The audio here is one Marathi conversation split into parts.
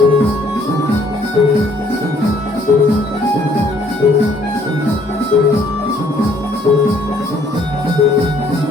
Thank you.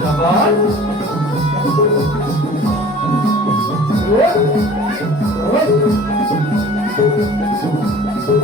Давай!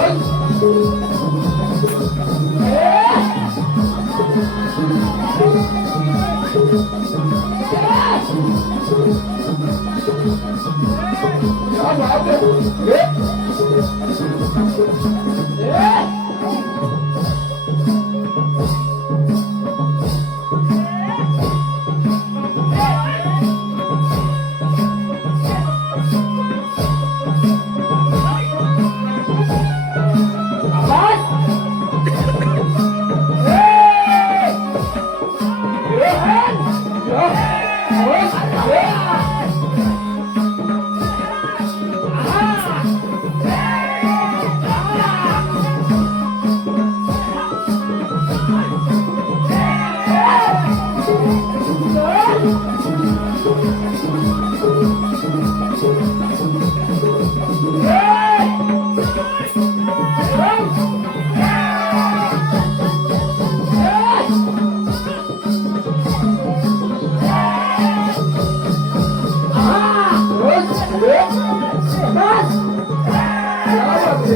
Oi! Yeah!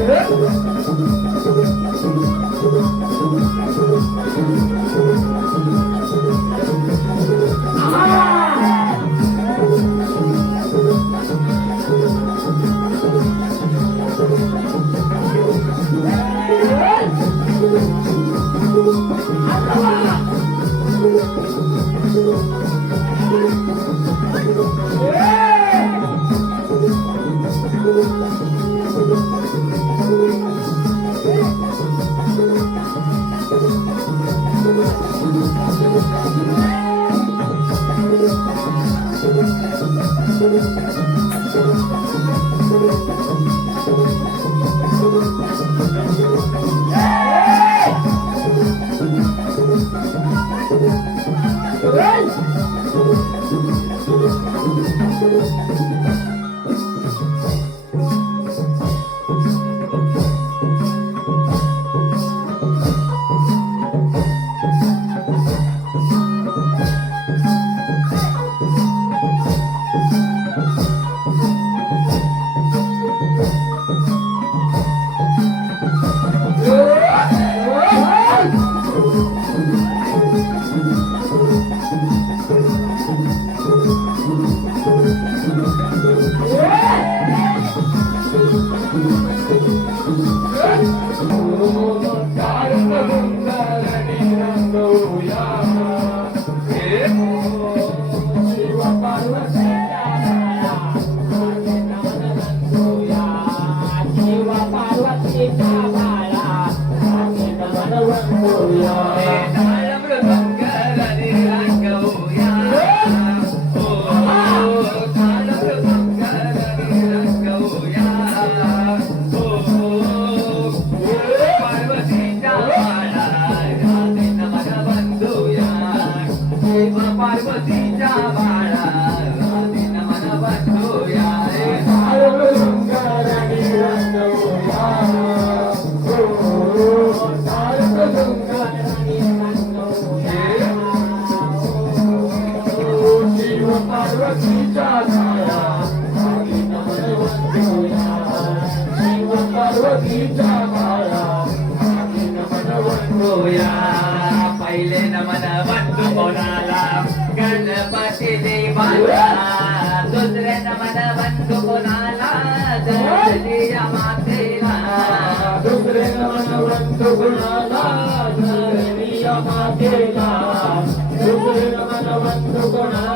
Yeah! Hey! আসে गणपती देवाला दुसरे नमन बंधू कोणाला मातेला दुसरे नमनवंत गुणाला मातेला दुसरे नमनवंत गुणाला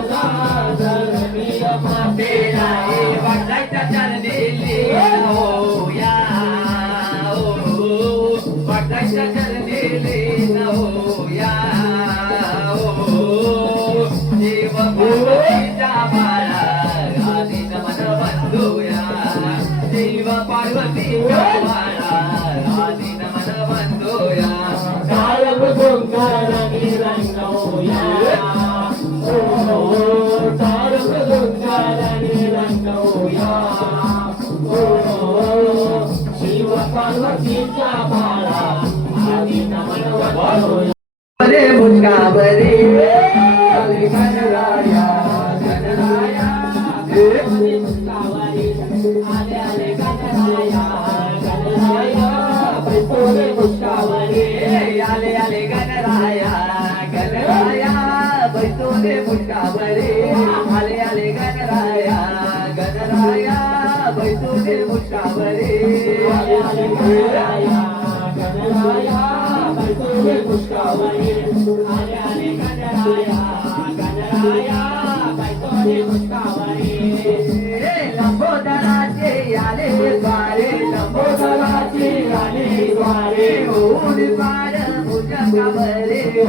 భగవద్గీత పాడ అది నమల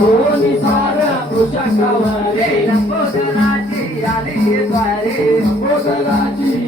Holy Father, Pusha Kavare, Namo Dhanati, Ali Dwara.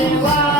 Why?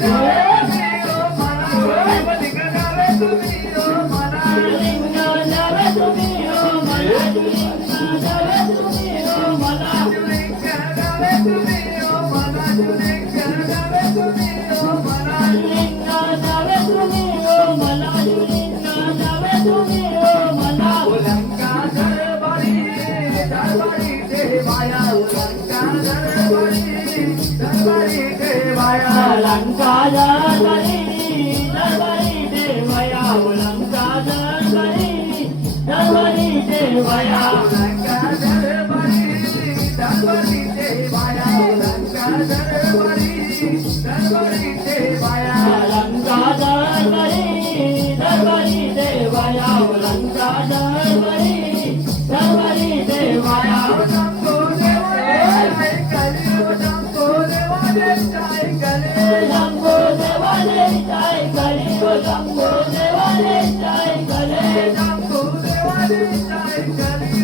Amen. Kaya Kaya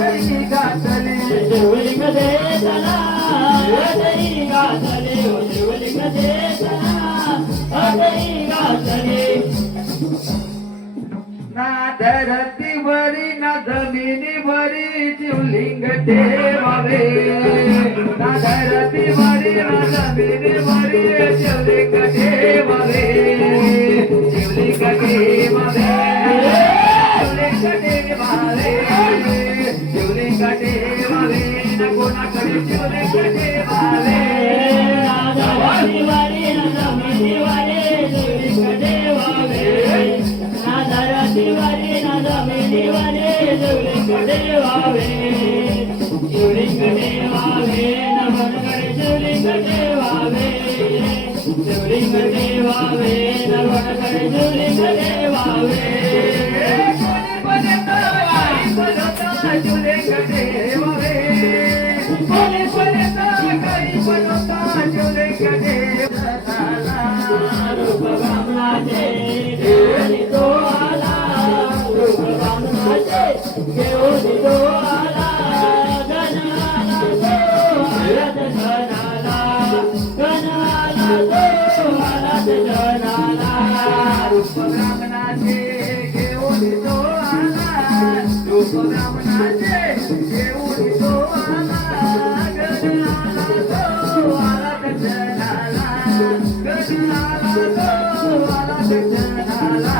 हृदयी गातले देवली मध्ये चला ना धरती वरी ना जमिनी वरी शिवलिंग ठेवावे. ना धरती वरी ना जमिनी वरी शिवलिंग ठेवावे. शिवलिंग ठेवावे. शिवलिंग ठेवावे. Julie, Julie, Julie, Julie, Julie, Julie, Julie, Deus me doa da you da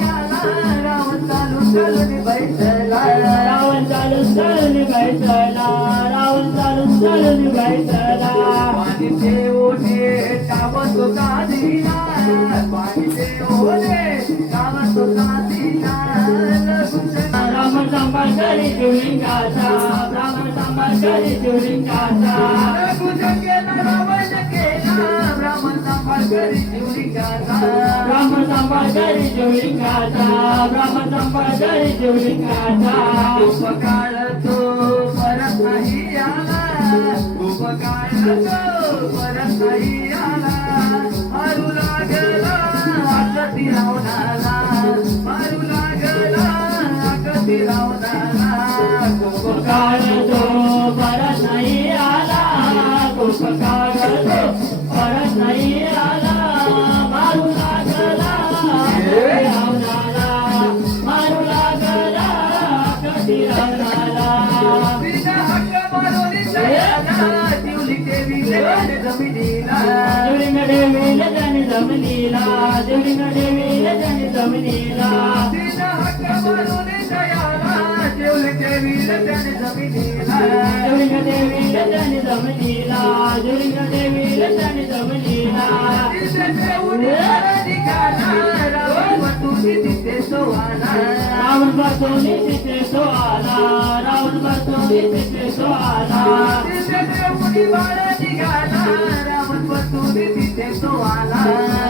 Ravan चालू चालून बैठला रावण चालू चालून बैठला रावण चालू चालून बैठला पाणी ते ओढे टावत होता दिला पाणी ते ओढे टावत होता दिला राम संभाषणी जुळिंगाचा राम संभाषणी जुळिंगाचा गुजर केला ब्राह्मण संभाकरी शिवलिंगाचा राम राम तो परत नाही आला तो परत नाही आला मारू लागला आकती लावणारा मारू लागला आकती लावणारा उपकार तो परत नाही. గణితం నీలా జగన దేవిన గణితం నీలా జగన దేవిన గణితం నీలా జగన దేవిన గణితం నీలా जमनीला तिथे देऊन निघाला रावण बसवली तिथे तो आला रावण बसवली तिथे तो आला देऊन बाळ निघाला. रावण वतुनी तिथे सोवाला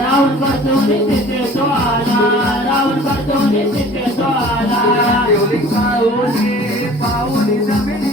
रावण बसवली तिथे तो आला रावण बसवली तिथे तो आला देवली पाहुणे पाहुणे जमिनीला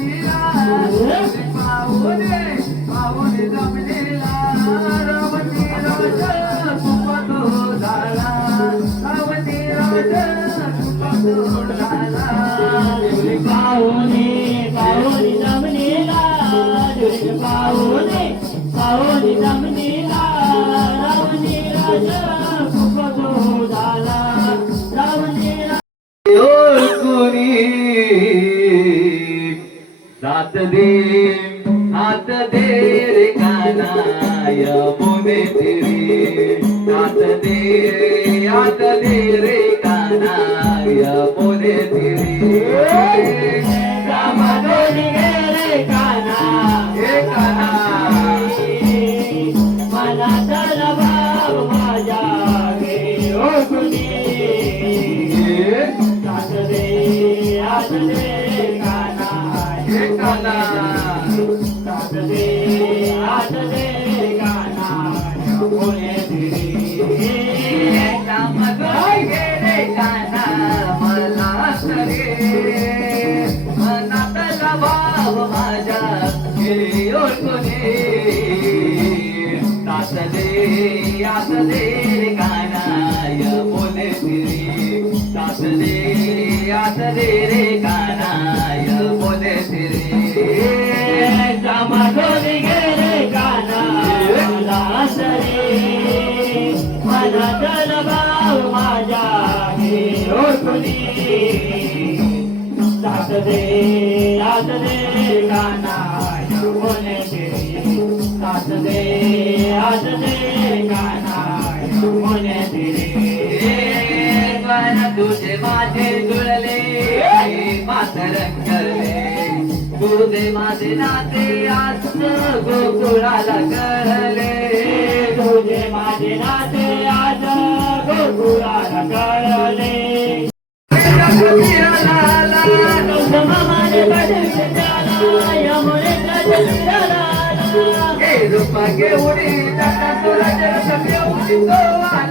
yeah. रे कानाय बोले तिरे रामदोनी गेले गाना मला रे माझा तर भाव माझ्या हे ओ कुणी साथ दे हात दे बोले कोणे दिली साथ दे हात दे काना कोणे दिली मन तुझे माझे जुळले मातर करले तुझे माझे नाते आज गोकुळाला कळले तुझे माझे नाते आज गोकुळाला कळले रूपा घेऊन तुला जग घेऊन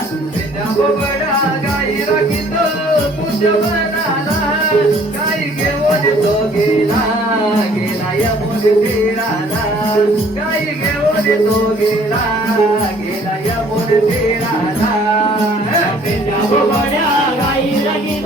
गाई घेऊन तो गेला गेला यमन तेराला गाई घेऊन तो गेला गेला गाई घेऊन तो गेला गेला गाई